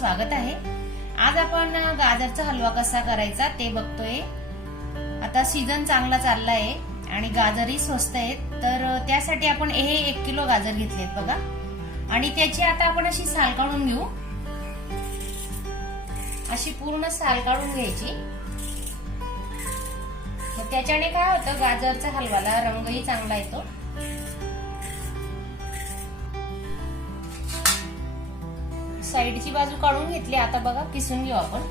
स्वागत आहे. आज आपण गाजरचा हलवा कसा करायचा ते बघतोय. आता सीझन चांगला चालला आहे आणि गाजरही स्वस्त आहेत. तर त्यासाठी आपण हे एक किलो गाजर घेतलेत बघा. आणि त्याची आता आपण अशी साल काढून घेऊ. अशी पूर्ण साल काढून घ्यायची. त्याच्याने काय होतं गाजरचा हलवाला रंगही चांगला येतो. साईडची बाजू काढून घेतली आता बघा किसून घेऊ आपण.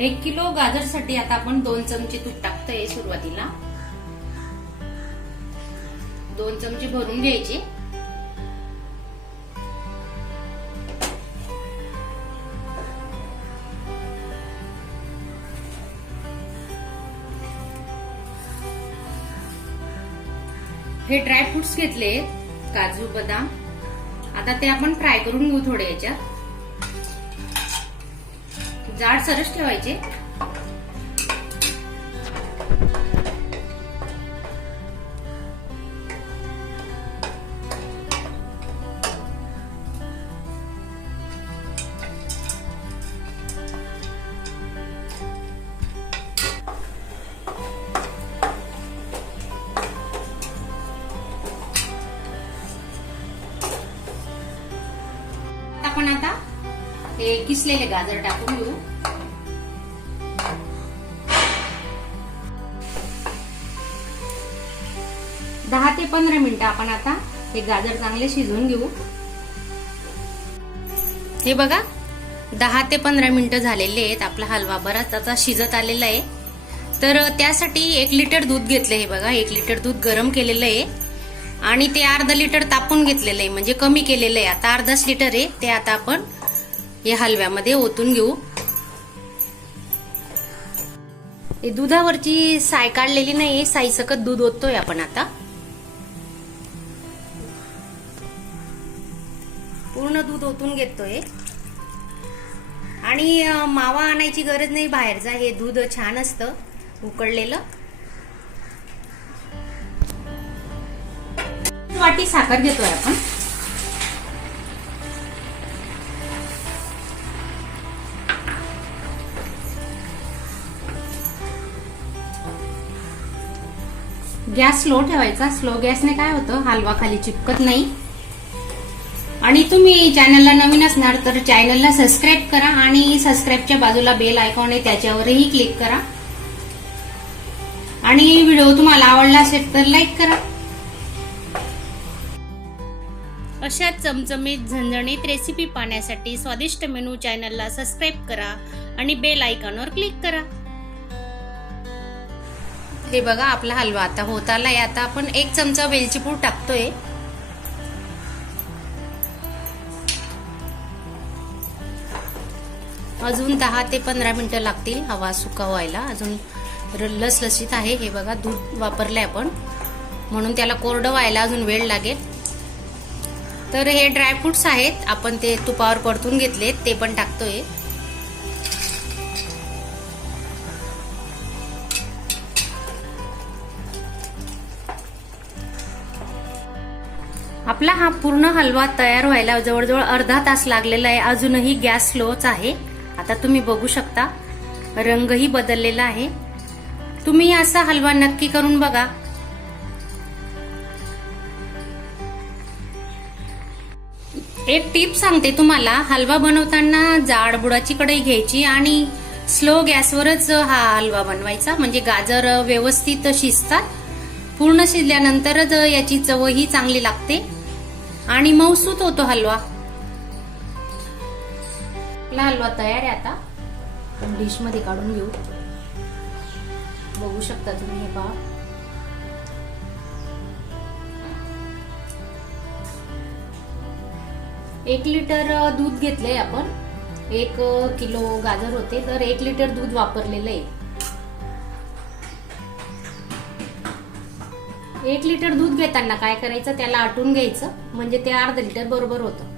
एक किलो गाजरसाठी आता आपण दोन चमचे तूप टाकतोय सुरुवातीला. दोन चमचे भरून घ्यायचे. हे ड्राय फ्रुट्स घेतले काजू बदाम. आता ते आपण फ्राय करून घेऊ थोडे याच्यात. जाड सरस ठेवायचे. आपण आता हे किसलेले गाजर टाकून घेऊ. दहा ते पंधरा मिनिटं आपण आता हे गाजर चांगले शिजवून घेऊ. हे बघा दहा ते पंधरा मिनिटं झालेले आहेत. आपला हलवा बराच आता शिजत आलेला आहे. तर त्यासाठी एक लिटर दूध घेतलं हे बघा. एक लिटर दूध गरम केलेलं आहे. आणि ते अर्धा लिटर तापून घेतलेलं आहे म्हणजे कमी केलेलं आहे. आता अर्धाच लिटर आहे ते आता आपण या हलव्यामध्ये ओतून घेऊ. हे दुधावरची साय काढलेली नाही साई सकत दूध ओततोय आपण आता. पूर्ण दूध ओतून घेतोय. आणि मावा आणायची गरज नाही बाहेरचा हे दूध छान असतं उकळलेलं वाटी साखर घेतोय आपण. गॅस स्लो ठेवायचा. स्लो गॅसने काय होतं? हलवा खाली चिपकत नाही. आणि तुम्ही चॅनलला नवीन असणार तर चॅनलला सबस्क्राईब करा आणि सबस्क्राईबच्या बाजूला बेल आयकॉन आहे त्याच्यावरही क्लिक करा. आणि व्हिडिओ तुम्हाला आवडला असेल तर लाईक करा. अशा चमचमीत झणझणीत रेसिपी पाहण्यासाठी स्वादिष्ट मेनू चॅनलला सबस्क्राईब करा आणि बेल आयकॉनवर क्लिक करा. हे बघा आपला हलवा आता होत आलाय. आता आपण एक चमचा वेलची पूड टाकतोय. अजून दहा ते पंधरा मिनिटं लागतील हवा सुका व्हायला अजून लसलसीत आहे. हे बघा दूध वापरलंय आपण. म्हणून त्याला कोरडं व्हायला अजून वेळ लागेल. तर हे ड्रायफ्रुट्स आहेत. आपण ते तुपावर परतून घेतले ते पण टाकतोय. आपला हा पूर्ण हलवा तयार व्हायला जवळजवळ अर्धा तास लागलेला आहे. अजूनही गॅस स्लोच आहे. आता तुम्ही बघू शकता. रंगही बदललेला आहे. तुम्ही असा हलवा नक्की करून बघा. एक टीप सांगते तुम्हाला. हलवा बनवताना जाड बुडाची कढई घ्यायची आणि स्लो गॅसवरच हा हलवा बनवायचा. म्हणजे गाजर व्यवस्थित शिजतात. पूर्ण शिजल्यानंतरच याची चवही चांगली लागते. आणि मौसूत होतो हलवा. आपला हलवा तयार आहे आता. डिशमध्ये काढून घेऊ. बघू शकता तुम्ही हे पहा. एक लिटर दूध घेतलंय आपण. एक किलो गाजर होते तर एक लिटर दूध वापरलेलं आहे. एक लिटर दूध घेताना काय करायचं त्याला आटून घ्यायचं म्हणजे ते अर्ध लिटर बरोबर होतं.